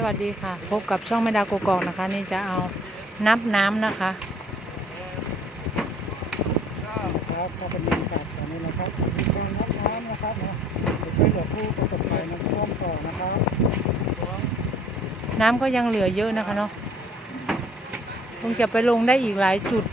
สวัสดีค่ะ พบกับช่องแม่ดาวกกอกนะคะ นี่จะเอานับน้ำนะคะครับก็เป็นบรรยากาศแบบนี้นะครับมีการนับน้ำนะครับนะจะช่วยเหลือผู้ประสบภัยน้ำท่วมก่อนนะครับน้ำก็ยังเหลือเยอะนะคะเนาะคงจะไปลงได้อีกหลายจุด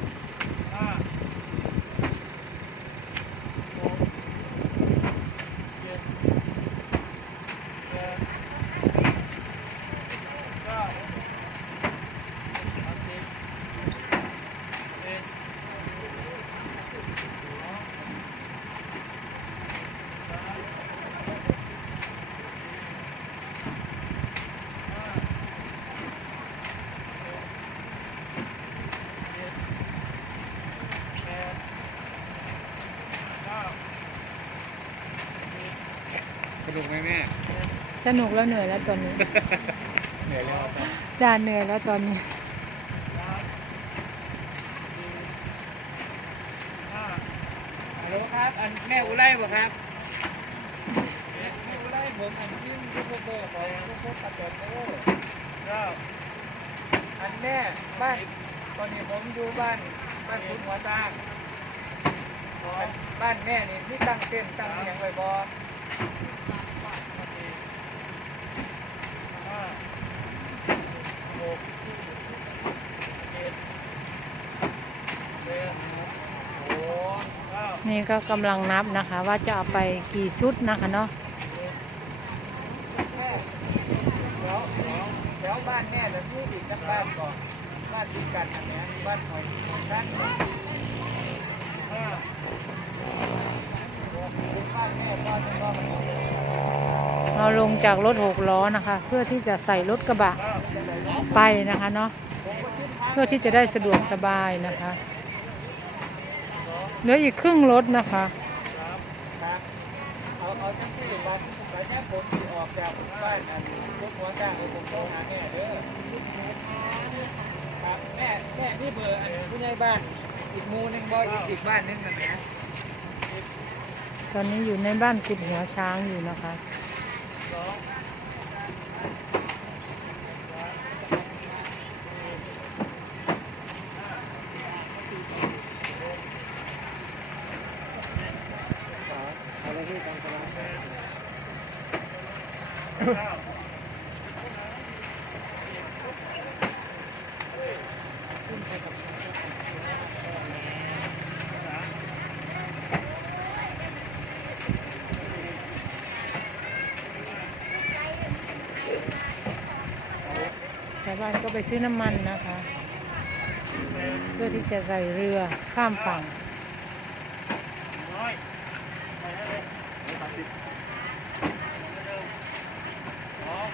นุกไหมแม่สนุกแล้วเหนื่อยแล้วตอนนี้ เหนื่อยแล้วครับจานเหนื่อยแล้วตอนนี้ฮัลโหลครับ อันแม่อุไรบ่ครับแม่อุไรผมอันยื่นยูทูบเบอร์ของยูทูบตัดต่อโอ้ก็อันแม่บ้านตอนนี้ผมอยู่บ้านบ้านคุณหัวตางอันบ้านแม่นี่ที่ตั้งเต้นท์ตั้งอหย่างไว้บ่ ห้าห กเจ็ดแปดโอ้เก้านี่ก็กำลังนับนะคะ ว่าจะเอาไปกี่ชุดนะคะเนาะแม่เดี๋ยวเดี๋ยวเดี๋ยวบ้านแม่จะพูดอีกสักบ้านก่อนบ้านติดกันนะแม่บ้านหอยหอยด้านห้าหกบ้านแม่บ้านแม่บ้านมัน เราลงจากรถหกล้อนะคะ เพื่อที่จะใส่รถกระบะไปนะคะเนาะเพื่อที่จะได้สะดวกสบายนะคะเหลืออีกครึ่งรถนะคะเอาเอาจังที่บ้านบ้านแม่ผมออกจากบ้านอันรถหัวจ้างเลยผมโทรหาแม่เด้อครับแม่แม่นี่เบอร์อันผู้ใหญ่บ้านอีกมูหนึงบ่อีกอีกบ้านหนึงนั่นแหละตอนนี้อยู่ในบ้านกุดหัวช้างอยู่นะคะ อะไรที่กองกำลัง ชาวบ้านก็ไปซื้อน้ำมันนะคะ เพื่อที่จะใส่เรือข้ามฝั่งอยสอง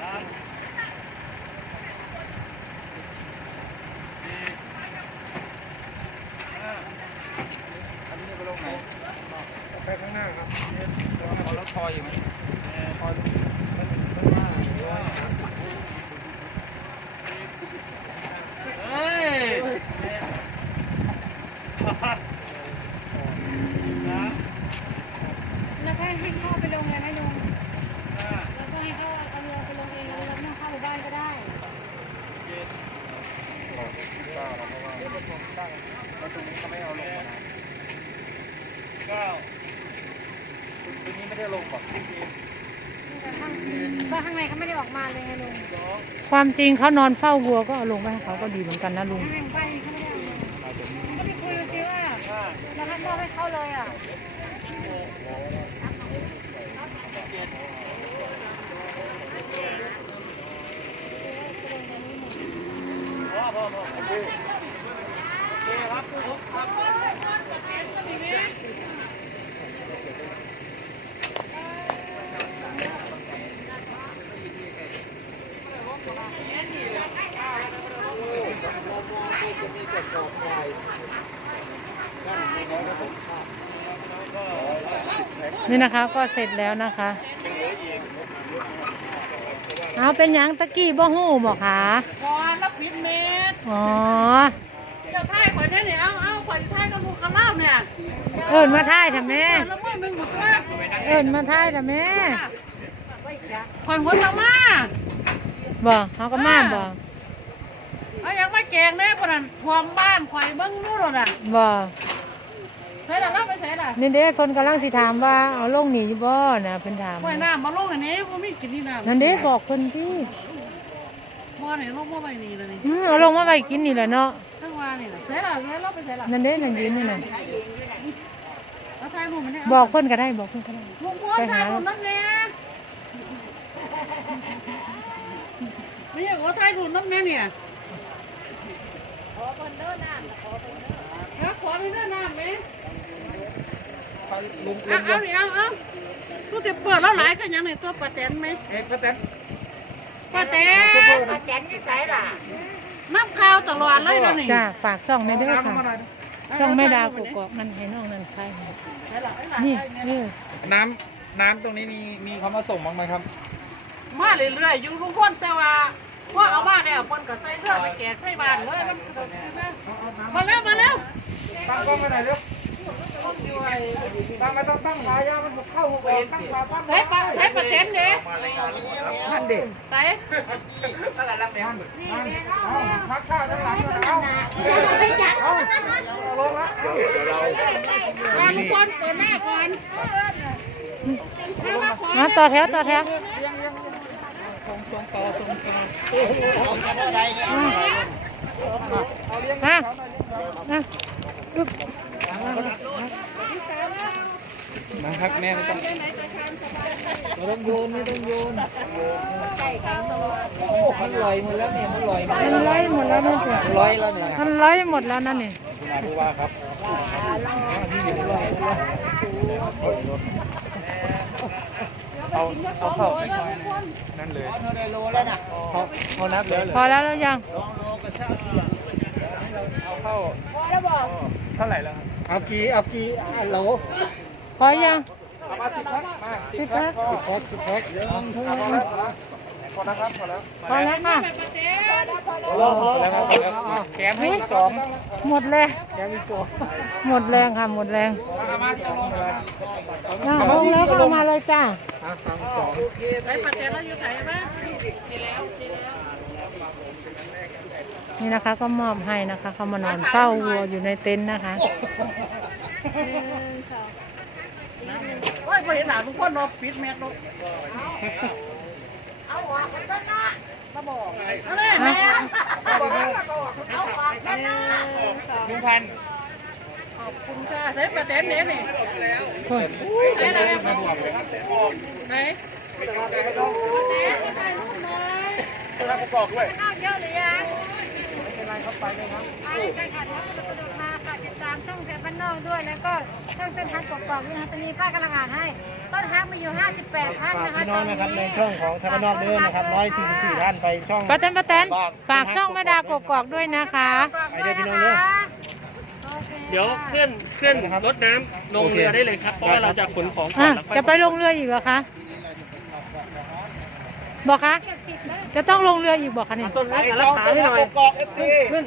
สามสี่ห้าอันนี้ไปลงไหนไปข้างหน้าครับแล้วเอารถคอยอยู่ไหมคอยมันมันมาเฮ้ย แล้วก็ให้เข้าไปลงเลยไหมลุงแล้วก็ให้เข้าเอาเรือไปลงเองแล้วเราไม่ต้องเข้าหมู่บ้านก็ได้ เก้า ตัวนี้ไม่ได้ลงบอกที่ดีแต่ข้างเพราะข้างในเขาไม่ได้ออกมาเลยไงลุงสองความจริงเขานอนเฝ้าวัวก็เอาลงไปให้เขาก็ดีเหมือนกันนะลุงข้างในหมู่บ้านเขาไม่ได้ออกมาก็ไปคุยดูซิว่าห้าเราให้มอบให้เขาเลยอะเจ็ดพอพอพอโอเคโอเคครับทุกครับ นี่นะคะก็เสร็จแล้วนะคะเอาเป็นหยังตะกี้บ่หู้บอกค่ะพอแล้วปิดเมตรอ๋อเจ้าท่ายข่อยเนี่ยเนี่ยเอาเอาข่อยท่ายกับลูกกระเล่าเนี่ยเอิญมาท่ายทำแม่แล้วมือหนึ่งหมดตัวเอิ้นมาท้ายละแม่ข่อยหัวตะมา บ่เขาก็มาบ่เอายังมาแกงแน่ปะนั่นทวงบ้านข่อยเบิ่งนู่นน่ะบ่ใส่ละเราไปใส่ละนี่เด้คนกำลังสิถามว่าเอาลงนี่อยู่บ่นะเพิ่นถามข่อยน้ำมาลงอันนี้บ่มีกินนี่น้ำนั่นเด้บอกเพิ่นพี่บ่นี่ลงมาไว้นี่เลยนี่อืมเอาลงมาไว้กินนี่แหละเนาะทั้งว่านี่ล่ะใส่ละใส่เราไปใส่ละนั่นเด้นั่นยืนนี่น่ะเอาถ่ายรูปมันนี่บอกเพิ่นก็ได้บอกเพิ่นก็ได้ลุงพ่อถ่ายรูปน้ำแน่ ไม่อยากว่าถ่ายรูปน้ำแน่เนี่ยขอเพิ่นเด้อน้ำขอเพิ่นเด้อขอเพิ่นเด้อน้ำไหมลุงเอาเอาดิเอาเอาตูจะเปิดแล้วหลายก็ยังในตัวปลาแตนไหมเอ๊ะป้าแตนปลาแตนปลาแตนนี่ใส่ล่ะน้ำข้าวตลอดเลยเดี๋ยวนี้จ้าฝากซ่องในเด้อน้ำค่ะมาหน่อยช่องแม่ดาวกกอกมันให้น้องนั่นใครนี่เออน้ำน้ำตรงนี้มีมีเขามาส่งบ้างไหมครับมาเรื่อยๆอยู่ลุงพ่นแต่ว่า พ่อเอามาแล้วพ่นก็ใส่เลือดไปแกะใส่บ้านเลยมาแล้วมาแล้วตั้งกล้องไปหน่อยเร็วตั้งไม่ต้องตั้งหลายอยางมันเข้าหัวเองตั้งมาตั้งใส่ปลาใส่ปลาแตนเด้ท่านเด็กใส่อะไรรับในห้องเอาพักข้าวทั้งหลังเอาเอาลงละก่อนลุงพ่นเปิดหน้าก่อนมาต่อแถวต่อแถว ส่งส่งต่อส่งต่ออืมมามาอึ๊บนะครับแม่ไม่ต้องไม่ต้องโยนไม่ต้องโยนมันลอยหมดแล้วเนี่ยมันลอยมันร้อยหมดแล้วนั่นสิลอยแล้วเนี่ยมันร้อยหมดแล้วนั่นนี่ขนาดที่ว่าครับว้าว เอาเอาเข้าไม่ช่วยนั่นเลยเขาเขานับแล้วเลยพอแล้วแล้วยังเอาเข้าพอแล้วบอกเท่าไหร่แล้วเอากี่เอากี่โหลพอยังมาสิบพักมาสิบพักสิบพักสิบพักเดี๋ยวพอแล้วพอแล้วครับพอแล้วพอแล้วค่ะ แล้วครับแล้วแขนให้อีกสองหมดแรงแขนอีกสองหมดแรงค่ะ หมดแรงเอามาที่เอาลงลงแล้วก็เอามาเลยจ้าอะสามสองใส่ปลาแตนแล้วอยู่ใส่ไหมนี่นะคะก็มอบให้นะคะเขามานอนเฝ้าวัวอยู่ในเต็นท์นะคะโอ้ยพอเห็นหลานลุงพ่นรอปิดแมสรถเอาออกกันนาะเอาออกกันนะ หนึ่งพันขอบคุณค่ะใส่ปลาแตนเด้นี่เฮ้ยใส่อะไรครับไหนปลาแตนถ่ายรูปหนประกอบด้วยข้าวเยอะเลยอ่เป็นไรครับไปเลยครับ ช่องแถวบ้านนอกด้วย แล้วก็ช่องเส้นทางกอกๆด้วยนะคะตอนนี้ป้ากำลังอ่านให้ ต้นฮักมีอยู่ 58 ท่านนะคะพี่น้องนะครับในช่องของธรรมนอกเดินนะครับ144ท่านไปช่อง ป้าแตนป้าแตนฝากช่องแม่ดากกอกด้วยนะคะ ไปเด้อพี่น้องเด้อเดี๋ยวเคลื่อนเคลื่อนรถน้ำลงเรือได้เลยครับ เพราะว่าเราจะขนของก่ออะนแล้วค่อย จะไปลงเรืออีกเหรอคะ บอกคะจะต้องลงเรืออีกบอกคะเนี่ยต้นไม้อารักขาให้หน่อยขึ้น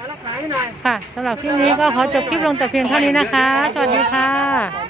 อารักขาให้หน่อยค่ะสำหรับคลิปนี้ก็ขอจบคลิปลงแต่เพียงเท่านี้นะคะ สวัสดีค่ะ